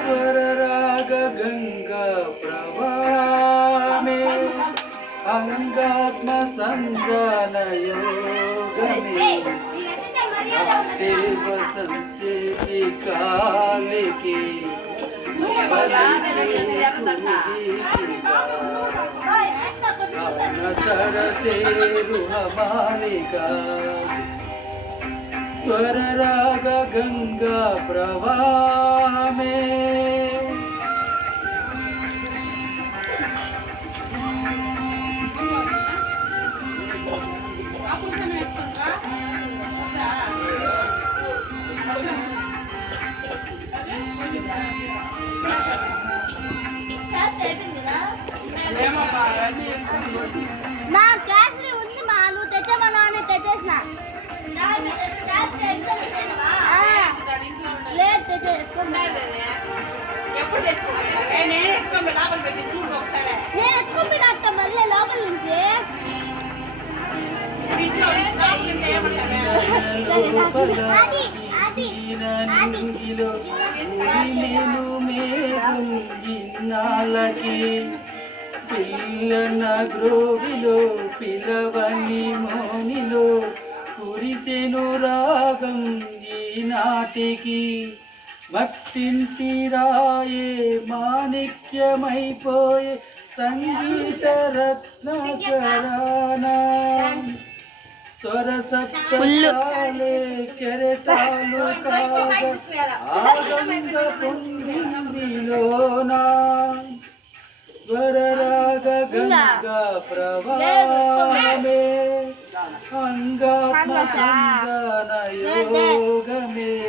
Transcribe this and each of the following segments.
स्वर राग गंगा प्रवाह में अंगात्म संधान योग में देव संचेती काल के सरसे रुहमालिका स्वर राग गंगा प्रवाह में నా క్యాసరీ ఉంది మా నువ్వు తెచ్చామన్నా అని తెచ్చేసిన లేదు నేను ఎత్తుకొని అక్క మళ్ళీ లోపల నుంచి పిల్లన గ్రోవిలో పిలవని మోనిలో కురిసెను రాగం ఈనాటికి మట్టింటి రాయే మాణిక్యమైపోయే సంగీత రత్న సరానా స్వరసప్తాలే కెరటాలు కాగ ఆగంగ పొందిలోనా स्वर राग गंगा प्रवाह में अंगात्म संधान योग में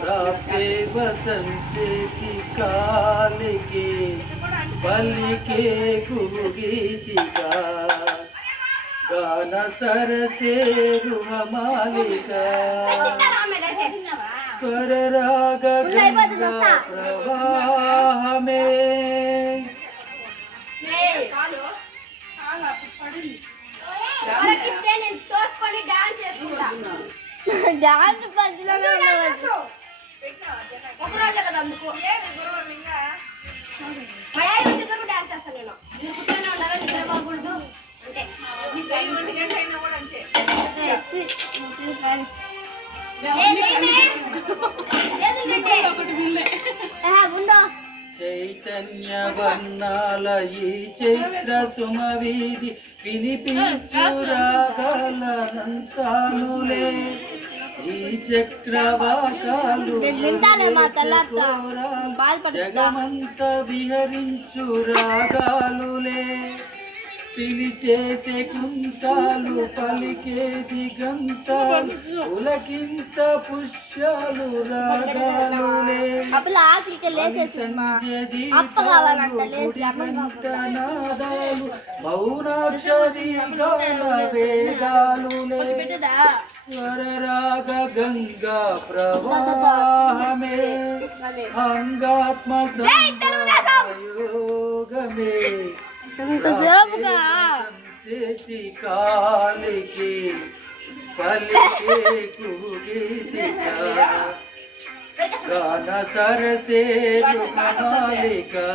प्राप्ते बसंते की काल के पल के गीतिका गान सर से रुहमालिका स्वर राग गंगा प्रवाह में డాన్స్ పద్దులోనే చైతన్య వర్ణాల ఈ చైత్ర సుమవీధి వినిపించు రాగాలనంతానులే ఈ చక్రవాకాలు జగమంత విహరించు రాగాలులే పిలిచేసే కుంతాలు పలికే దిగంతాలు ఉలకింత పుష్యాలు రాగాలులే నాదాలు మౌనాక్షరి గాన వేదాలులే స్వర రాగ గంగా ప్రవాహ మే అంగాత్మ యోగ మే काल के पल के कुगीतिका गाना सर से रुमालिका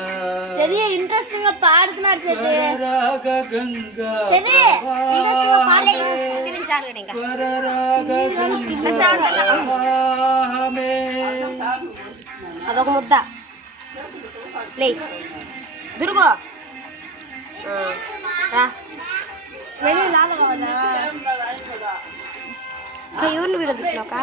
चलिए इंटरेस्टिंग గా పాడుతున్నారు చెల్లి రాగ గంగా చెల్లి ఇంట్రెస్టింగ్ గా పాడలేదు తిరిగిసారు ఇంకా రాగ గంగా మే అదొక ముద్ద లే దుర్గో రా వెళ్ళి లాగా కావాలా ఎవరిని విడదీసినాక